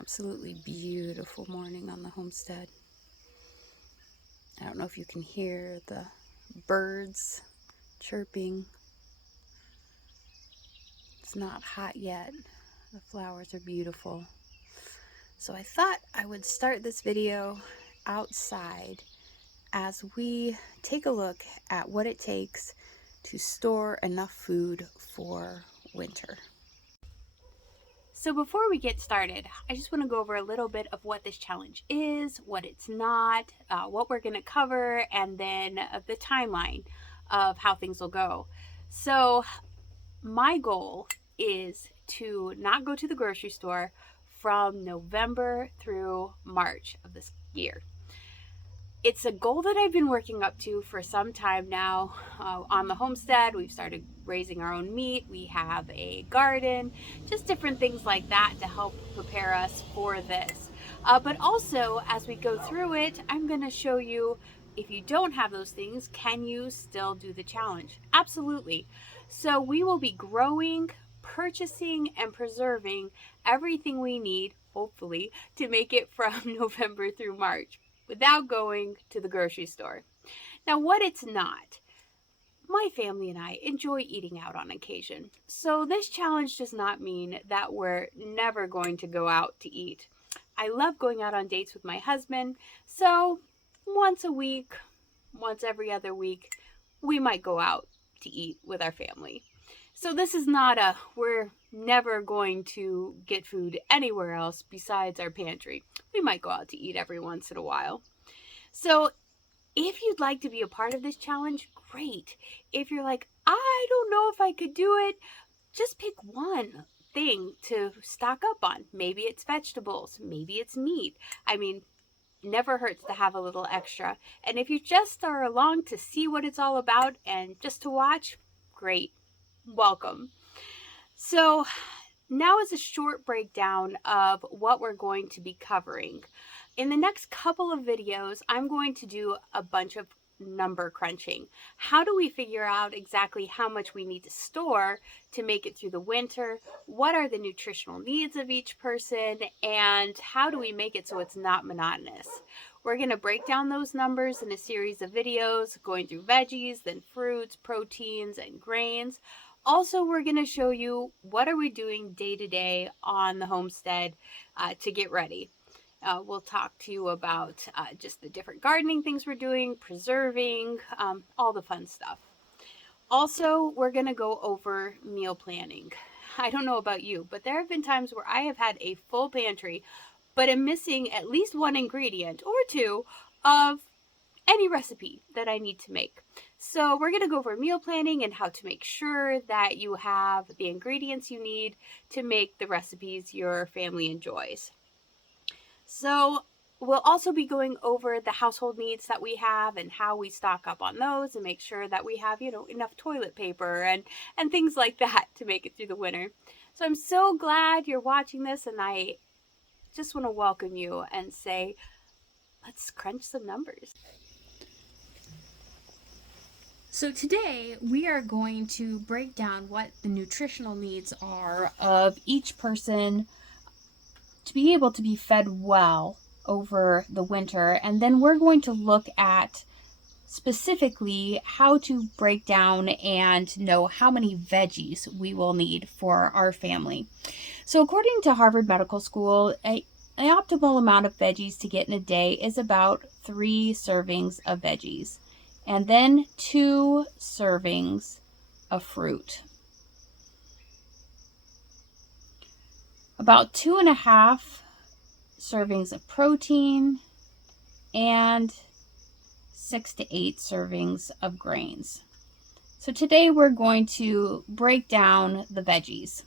Absolutely beautiful morning on the homestead. I don't know if you can hear the birds chirping. It's not hot yet. The flowers are beautiful. So I thought I would start this video outside as we take a look at what it takes to store enough food for winter. So before we get started, I just want to go over a little bit of what this challenge is, what it's not, what we're going to cover, and then the timeline of how things will go. So my goal is to not go to the grocery store from November through March of this year. It's a goal that I've been working up to for some time now. On the homestead, we've started raising our own meat. We have a garden, just different things like that to help prepare us for this. But also, as we go through it, I'm going to show you, if you don't have those things, can you still do the challenge? Absolutely. So we will be growing, purchasing, and preserving everything we need, hopefully, to make it from November through March without going to the grocery store. Now, what it's not, my family and I enjoy eating out on occasion. So this challenge does not mean that we're never going to go out to eat. I love going out on dates with my husband. So once a week, once every other week, we might go out to eat with our family. So this is not we're never going to get food anywhere else besides our pantry. We might go out to eat every once in a while. So if you'd like to be a part of this challenge, great. If you're like, I don't know if I could do it, just pick one thing to stock up on. Maybe it's vegetables, maybe it's meat. I mean, never hurts to have a little extra. And if you just are along to see what it's all about and just to watch, great. Welcome. So now is a short breakdown of what we're going to be covering. In the next couple of videos, I'm going to do a bunch of number crunching. How do we figure out exactly how much we need to store to make it through the winter? What are the nutritional needs of each person? And how do we make it so it's not monotonous? We're going to break down those numbers in a series of videos, going through veggies, then fruits, proteins, and grains. Also, we're going to show you what are we doing day to day on the homestead to get ready. We'll talk to you about just the different gardening things we're doing, preserving, all the fun stuff. Also, we're going to go over meal planning. I don't know about you, but there have been times where I have had a full pantry, but am missing at least one ingredient or two of any recipe that I need to make. So we're going to go over meal planning and how to make sure that you have the ingredients you need to make the recipes your family enjoys. So we'll also be going over the household needs that we have and how we stock up on those and make sure that we have, enough toilet paper and things like that to make it through the winter. So I'm so glad you're watching this, and I just want to welcome you and say, let's crunch some numbers. So today we are going to break down what the nutritional needs are of each person to be able to be fed well over the winter. And then we're going to look at specifically how to break down and know how many veggies we will need for our family. So according to Harvard Medical School, an optimal amount of veggies to get in a day is about 3 servings of veggies, and then 2 servings of fruit. About 2.5 servings of protein, and 6 to 8 servings of grains. So today we're going to break down the veggies.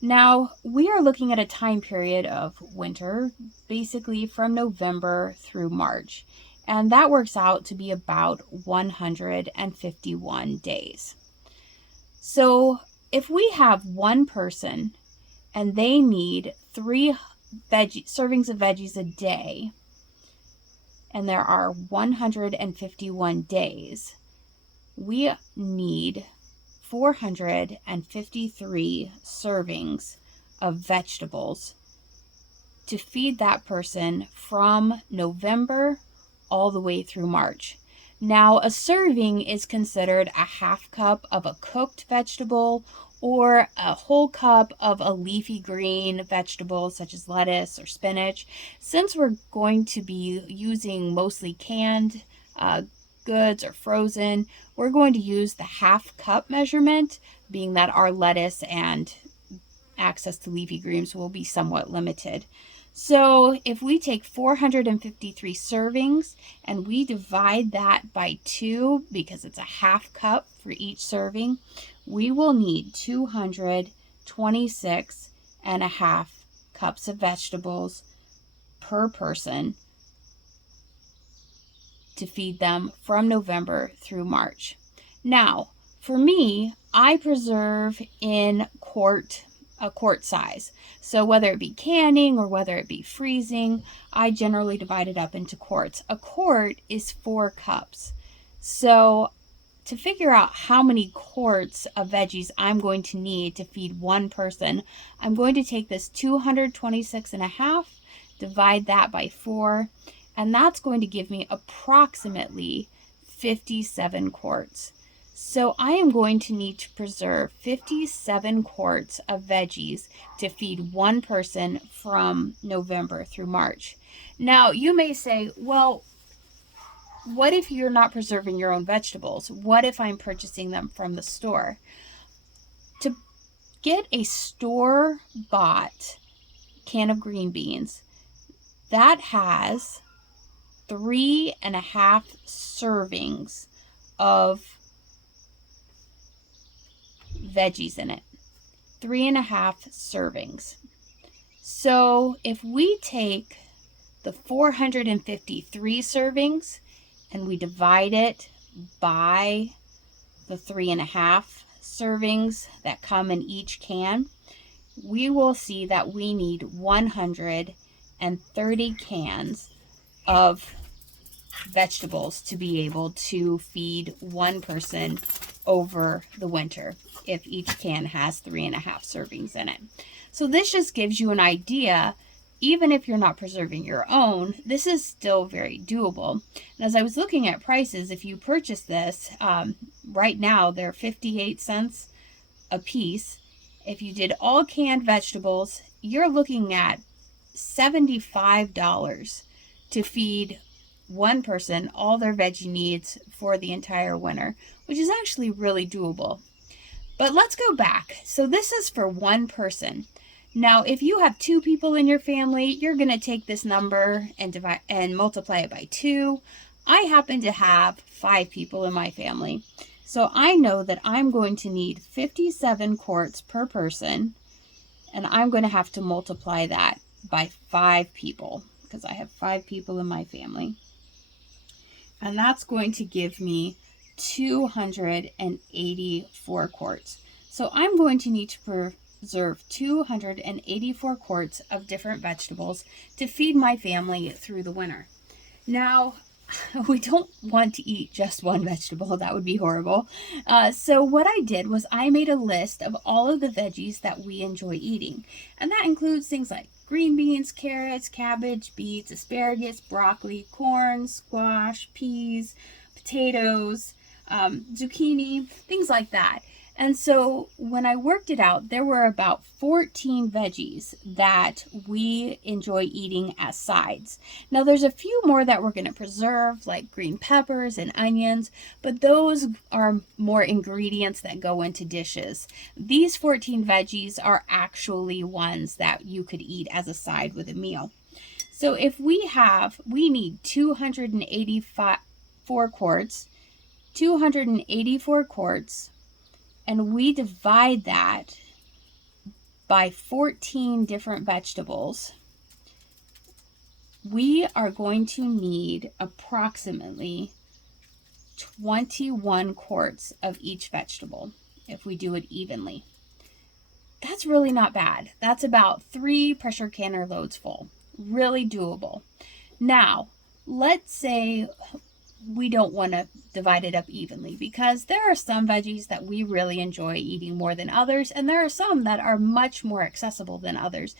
Now, we are looking at a time period of winter, basically from November through March, and that works out to be about 151 days. So if we have one person and they need 3 servings of veggies a day, and there are 151 days, we need 453 servings of vegetables to feed that person from November all the way through March. Now, a serving is considered a half cup of a cooked vegetable or a whole cup of a leafy green vegetable such as lettuce or spinach. Since we're going to be using mostly canned goods or frozen, we're going to use the half cup measurement, being that our lettuce and access to leafy greens will be somewhat limited. So if we take 453 servings and we divide that by 2, because it's a half cup for each serving, we will need 226 and a half cups of vegetables per person to feed them from November through March. Now, for me, I preserve in a quart size. So whether it be canning or whether it be freezing, I generally divide it up into quarts. A quart is 4 cups. So to figure out how many quarts of veggies I'm going to need to feed one person, I'm going to take this 226 and a half, divide that by 4, and that's going to give me approximately 57 quarts. So I am going to need to preserve 57 quarts of veggies to feed one person from November through March. Now, you may say, well, what if you're not preserving your own vegetables? What if I'm purchasing them from the store? To get a store-bought can of green beans, that has 3.5 servings of veggies in it. 3.5 servings. So if we take the 453 servings and we divide it by the 3.5 servings that come in each can, we will see that we need 130 cans of vegetables to be able to feed one person over the winter if each can has 3.5 servings in it. So this just gives you an idea. Even if you're not preserving your own, this is still very doable. And as I was looking at prices, if you purchase this, right now they're 58 cents a piece. If you did all canned vegetables, you're looking at $75 to feed one person all their veggie needs for the entire winter, which is actually really doable. But let's go back. So this is for one person. Now, if you have 2 people in your family, you're going to take this number and divide and multiply it by 2. I happen to have 5 people in my family. So I know that I'm going to need 57 quarts per person, and I'm going to have to multiply that by 5 people because I have 5 people in my family. And that's going to give me 284 quarts. So I'm going to need to preserve 284 quarts of different vegetables to feed my family through the winter. Now, we don't want to eat just one vegetable. That would be horrible. So what I did was I made a list of all of the veggies that we enjoy eating. And that includes things like green beans, carrots, cabbage, beets, asparagus, broccoli, corn, squash, peas, potatoes, zucchini, things like that. And so when I worked it out, there were about 14 veggies that we enjoy eating as sides. Now there's a few more that we're going to preserve, like green peppers and onions, but those are more ingredients that go into dishes. These 14 veggies are actually ones that you could eat as a side with a meal. So if we need 284 quarts, and we divide that by 14 different vegetables, we are going to need approximately 21 quarts of each vegetable if we do it evenly. That's really not bad. That's about 3 pressure canner loads full. Really doable. Now, let's say we don't want to divide it up evenly because there are some veggies that we really enjoy eating more than others, and there are some that are much more accessible than others.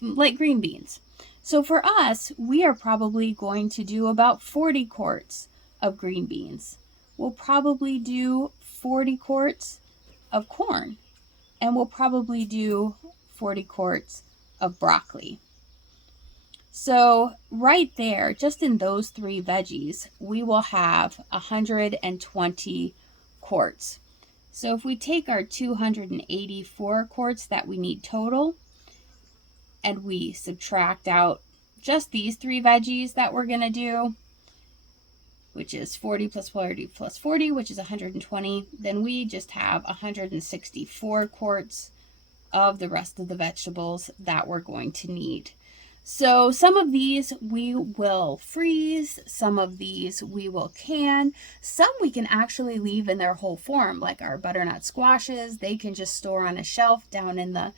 like green beans. So for us, we are probably going to do about 40 quarts of green beans. We'll probably do 40 quarts of corn, and we'll probably do 40 quarts of broccoli. So right there, just in those 3 veggies, we will have 120 quarts. So if we take our 284 quarts that we need total, and we subtract out just these 3 veggies that we're going to do, which is 40 plus 40 plus 40, which is 120, then we just have 164 quarts of the rest of the vegetables that we're going to need. So some of these we will freeze, some of these we will can, some we can actually leave in their whole form, like our butternut squashes. They can just store on a shelf down in the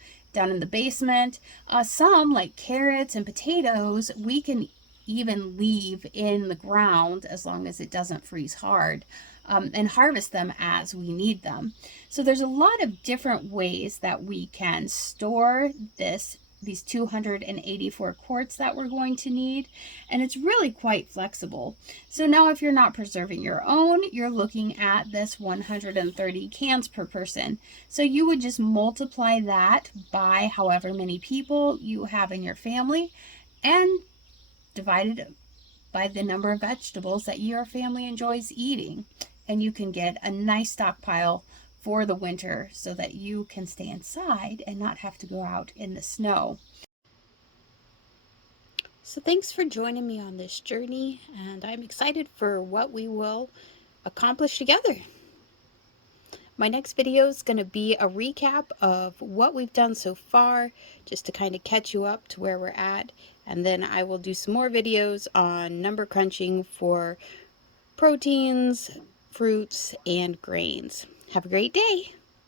basement. Some, like carrots and potatoes, we can even leave in the ground as long as it doesn't freeze hard, and harvest them as we need them. So there's a lot of different ways that we can store these 284 quarts that we're going to need, and it's really quite flexible. So now if you're not preserving your own, you're looking at this 130 cans per person. So you would just multiply that by however many people you have in your family and divide it by the number of vegetables that your family enjoys eating, and you can get a nice stockpile for the winter so that you can stay inside and not have to go out in the snow. So thanks for joining me on this journey, and I'm excited for what we will accomplish together. My next video is going to be a recap of what we've done so far, just to kind of catch you up to where we're at, and then I will do some more videos on number crunching for proteins, fruits, and grains. Have a great day!